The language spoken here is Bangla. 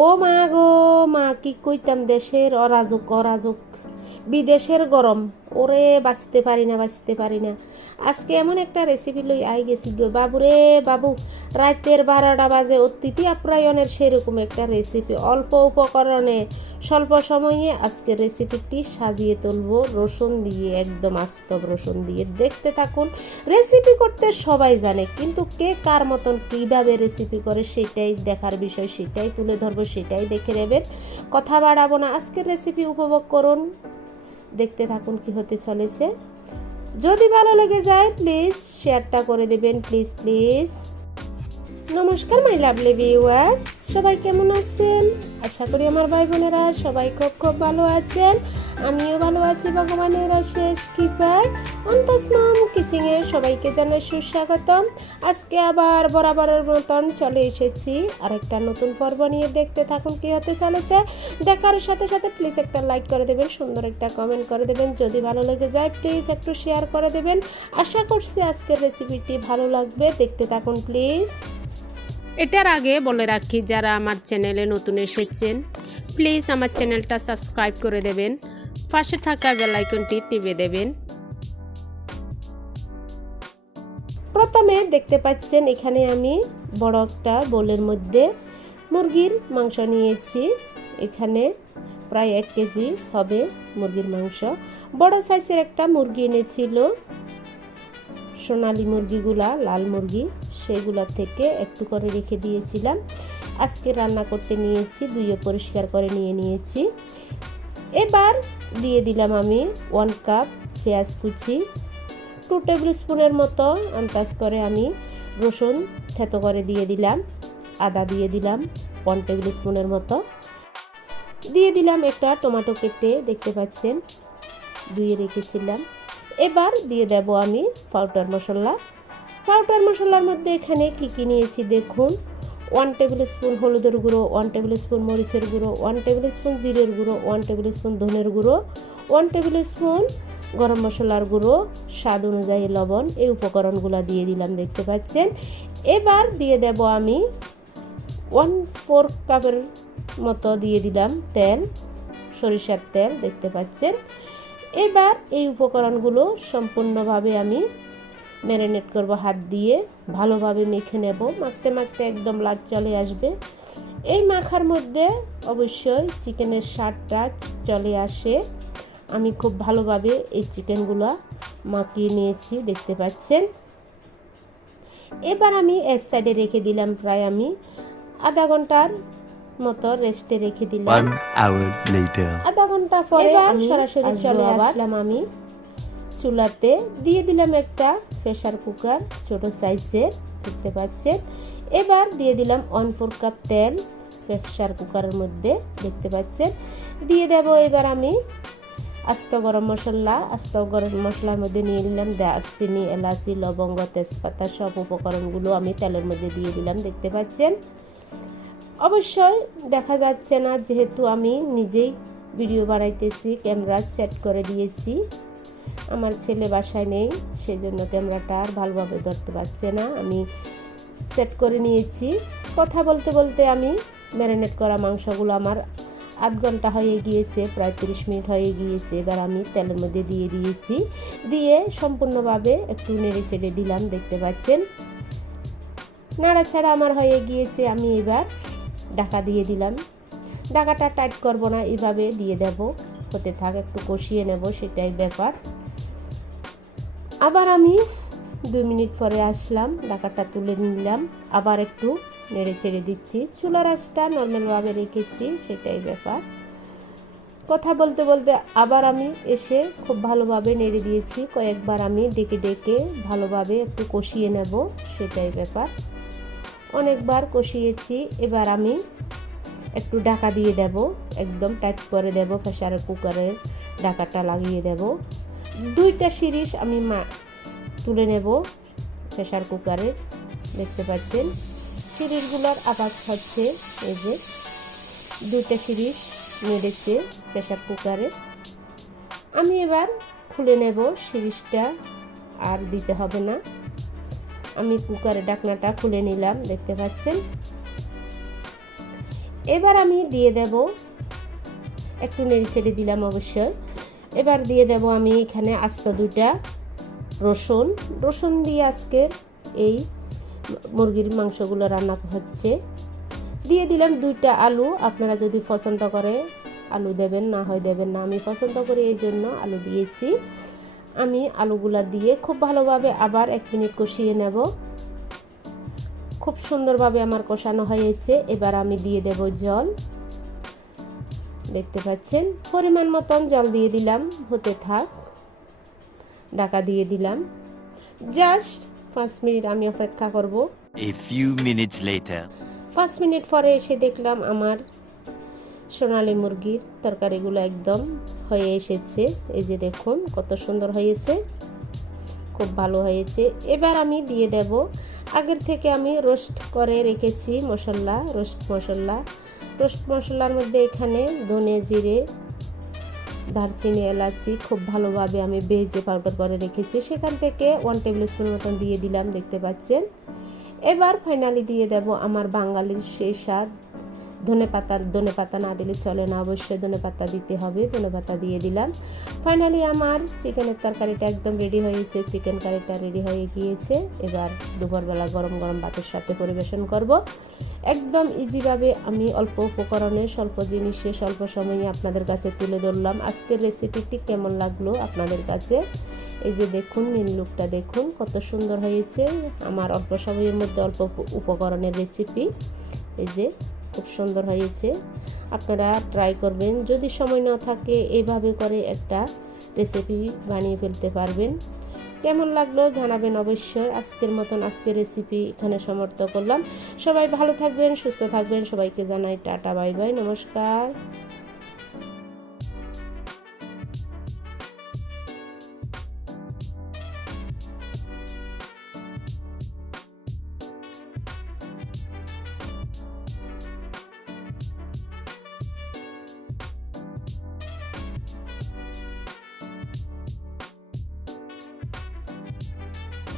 ও মা গো মা, কি কইতাম, দেশের অরাজক অরাজক, বিদেশের গরম, ওরে বাঁচতে পারি না, বাঁচতে পারি না। আজকে এমন একটা রেসিপি লই আই গেছি গো বাবুরে বাবু, রাতের 12টা বাজে, অতিথি আপ্যায়নের সেরকম একটা রেসিপি, অল্প উপকরণে স্বল্প সময়ে আজকে রেসিপিটি সাজিয়ে তুলবো রসুন দিয়ে, একদম আস্তব রসুন দিয়ে। দেখতে থাকুন। রেসিপি করতে সবাই জানে, কিন্তু কে কার মতন কীভাবে রেসিপি করে সেটাই দেখার বিষয়, সেটাই তুলে ধরবো, সেটাই দেখে নেবেন। কথা বাড়াবো না, আজকের রেসিপি উপভোগ করুন, দেখতে থাকুন কি হতে চলেছে। যদি ভালো লেগে যায় প্লিজ শেয়ারটা করে দেবেন, প্লিজ প্লিজ। নমস্কার মাই লাভলি ভিউয়ার্স, সবাই কেমন আছেন? আশা করি আমার ভাই বোনেরা সবাই খুব খুব ভালো আছেন। আমিও ভালো আছি ভগবানের অশেষ কৃপায়। অন্তস মম কিচেনে সবাইকে জানাই সুস্বাগতম। আজকে আবার বরাবরের মতন চলে এসেছি আরেকটা নতুন পর্ব নিয়ে। দেখতে থাকুন কি হতে চলেছে। দেখার সাথে সাথে প্লিজ একটা লাইক করে দেবেন, সুন্দর একটা কমেন্ট করে দেবেন। যদি ভালো লেগে যায় প্লিজ একটু শেয়ার করে দেবেন। আশা করছি আজকের রেসিপিটি ভালো লাগবে, দেখতে থাকুন প্লিজ। এটার আগে বলে রাখি, যারা আমার চ্যানেলে নতুন এসেছেন প্লিজ আমার চ্যানেলটা সাবস্ক্রাইব করে দেবেন, পাশে থাকা বেল আইকনটি টিপে দেবেন। প্রথমে দেখতে পাচ্ছেন এখানে আমি বড় একটা বোলের মধ্যে মুরগির মাংস নিয়েছি। এখানে প্রায় 1 কেজি হবে মুরগির মাংস। বড় সাইজের একটা মুরগি এনেছিল, সোনালী মুরগিগুলা, লাল মুরগি, সেগুলা থেকে একটু করে রেখে দিয়েছিলাম। আজকে রান্না করতে নিয়েছি, ধুয়ে পরিষ্কার করে নিয়েছি। এবার দিয়ে দিলাম আমি 1 কাপ পেঁয়াজ কুচি, 2 টেবিল স্পুনের মতো আন্দাজ করে আমি রসুন থেতো করে দিয়ে দিলাম। আদা দিয়ে দিলাম 1 টেবিল স্পুনের মতো। দিয়ে দিলাম একটা টমেটো কেটে, দেখতে পাচ্ছেন ধুয়ে রেখেছিলাম। এবার দিয়ে দেব আমি পাউডার মশলা। পাউডার মশলার মধ্যে এখানে কি নিয়েছি দেখুন। 1 টেবিল স্পুন হলুদের গুঁড়ো, 1 টেবিল স্পুন মরিচের গুঁড়ো, 1 টেবিল স্পুন জিরের গুঁড়ো, 1 টেবিল স্পুন ধনের গুঁড়ো, 1 টেবিল স্পুন গরম মশলার গুঁড়ো, স্বাদ অনুযায়ী লবণ। এই উপকরণগুলো দিয়ে দিলাম, দেখতে পাচ্ছেন। এবার দিয়ে দেব আমি 1/4 কাপের মতো দিয়ে দিলাম তেল, সরিষার তেল, দেখতে পাচ্ছেন। এবার এই উপকরণগুলো সম্পূর্ণভাবে আমি ম্যারিনেট করব হাত দিয়ে, ভালোভাবে মেখে নেব। মাখতে মাখতে একদম লাল চলে আসবে। এই মাখার মধ্যে অবশ্যই চিকেনের স্বাদটা চলে আসে। আমি খুব ভালোভাবে এই চিকেনগুলো মাখিয়ে নিয়েছি, দেখতে পাচ্ছেন। এবার আমি এক সাইডে রেখে দিলাম, প্রায় আমি আধা ঘন্টার মতো রেস্টে রেখে দিলাম। আধা ঘন্টা পরে আমি সরাসরি চলে আসলাম আমি চুলাতে। দিয়ে দিলাম একটা প্রেসার কুকার, ছোট সাইজের, দেখতে পাচ্ছেন। এবার দিয়ে দিলাম 1/4 কাপ তেল প্রেসার কুকারের মধ্যে, দেখতে পাচ্ছেন। দিয়ে দেব এবার আমি আস্ত গরম মশলা। আস্ত গরম মশলার মধ্যে নিয়ে নিলাম দারচিনি, এলাচি, লবঙ্গ, তেজপাতা, সব উপকরণগুলো আমি তেলের মধ্যে দিয়ে দিলাম, দেখতে পাচ্ছেন। অবশ্যই দেখা যাচ্ছে না, যেহেতু আমি নিজেই ভিডিও বানাইতেছি, ক্যামেরা সেট করে দিয়েছি। আমার ছেলে বাসায় নেই, সেই জন্য ক্যামেরাটা আর ভালোভাবে ধরতে পারছে না। আমি সেট করে নিয়েছি। কথা বলতে বলতে আমি ম্যারিনেট করা মাংসগুলো আমার আধ ঘন্টা হয়ে গিয়েছে, প্রায় 30 মিনিট হয়ে গিয়েছে। এবার আমি তেলের মধ্যে দিয়ে দিয়েছি, দিয়ে সম্পূর্ণভাবে একটু নেড়ে চেড়ে দিলাম, দেখতে পাচ্ছেন। নাড়াচাড়া আমার হয়ে গিয়েছে। আমি এবার ঢাকা দিয়ে দিলাম। ঢাকাটা টাইট করব না, এইভাবে দিয়ে দেব, হতে থাক, একটু কষিয়ে নেব, সেটাই ব্যাপার। আবার আমি 2 মিনিট পরে আসলাম, ঢাকাটা তুলে নিলাম, আবার একটু নেড়ে চেড়ে দিচ্ছি। চুলার আঁচটা নর্মালভাবে রেখেছি, সেটাই ব্যাপার। কথা বলতে বলতে আবার আমি এসে খুব ভালোভাবে নেড়ে দিয়েছি। কয়েকবার আমি ডেকে ডেকে ভালোভাবে একটু কষিয়ে নেব, সেটাই ব্যাপার। অনেকবার কষিয়েছি। এবার আমি একটু ঢাকা দিয়ে দেব, একদম টাইট করে দেব, প্রেসার কুকারের ঢাকাটা লাগিয়ে দেব। 2টা সিরিজ আমি তুলে নেব প্রেসার কুকারে, দেখতে পাচ্ছেন। সিরিজগুলোর আওয়াজ হচ্ছে, এই যে 2টা সিরিজ নেড়েছে প্রেসার কুকারে। আমি এবার খুলে নেব সিরিজটা, আর দিতে হবে না। আমি কুকারের ঢাকনাটা খুলে নিলাম, দেখতে পাচ্ছেন। এবার আমি দিয়ে দেব, একটু নেড়ে ছেড়ে দিলাম অবশ্যই। এবার দিয়ে দেব আমি এখানে আস্ত 2টা রসুন দিয়ে আজকের এই মুরগির মাংসগুলো রান্না হচ্ছে। দিয়ে দিলাম 2টা আলু, আপনারা যদি পছন্দ করে আলু দেবেন, না হয় দেবেন না, আমি পছন্দ করি এই জন্য আলু দিয়েছি। আমি আলুগুলা দিয়ে খুব ভালোভাবে আবার 1 মিনিট কষিয়ে নেব। খুব সুন্দরভাবে আমার কষানো হয়েছে। এবার আমি দিয়ে দেব জল, দেখতে পাচ্ছেন পরিমাণ মতন জল দিয়ে দিলাম, হতে থাক। ঢাকা দিয়ে দিলাম, জাস্ট 5 মিনিট আমি অপেক্ষা করব। A few minutes later. 5 minute পরে এসে দেখলাম আমার সোনালী মুরগির তরকারিগুলো একদম হয়ে এসেছে। এই যে দেখুন কত সুন্দর হয়েছে, খুব ভালো হয়েছে। এবার আমি দিয়ে দেব আগের থেকে আমি রোস্ট করে রেখেছি মশলা, রোস্ট মশলার মধ্যে এখানে ধনে, জিরে, দারচিনি, এলাচি খুব ভালোভাবে আমি ভেজে পাউডার করে রেখেছি, সেখান থেকে 1 টেবিল স্পুন মতন দিয়ে দিলাম, দেখতে পাচ্ছেন। এবার ফাইনালি দিয়ে দেব আমার বাঙালির সেই স্বাদ ধনেপাতা না দিলে চলে না, অবশ্যই ধনেপাতা দিতে হবে, ধনেপাতা দিয়ে দিলাম। ফাইনালি আমার চিকেনের তরকারিটা একদম রেডি হয়েছে, চিকেন কারিটা রেডি হয়ে গিয়েছে। এবার দুপুরবেলা গরম গরম ভাতের সাথে পরিবেশন করব। একদম ইজিভাবে আমি অল্প উপকরণে, স্বল্প জিনিসে, স্বল্প সময়ে আপনাদের কাছে তুলে ধরলাম। আজকের রেসিপিটি কেমন লাগলো আপনাদের কাছে? এই যে দেখুন, মেন লুকটা দেখুন কত সুন্দর হয়েছে আমার অল্প সময়ের মধ্যে অল্প উপকরণের রেসিপি। এই যে খুব সুন্দর হয়েছে, আপনারা ট্রাই করবেন। যদি সময় না থাকে এইভাবে করে একটা রেসিপি বানিয়ে ফেলতে পারবেন। কেমন লাগলো জানাবেন অবশ্যই। আজকের মতন আজকের রেসিপি এখানে সমাপ্ত করলাম। সবাই ভালো থাকবেন, সুস্থ থাকবেন। সবাইকে জানাই টাটা, বাই বাই, নমস্কার।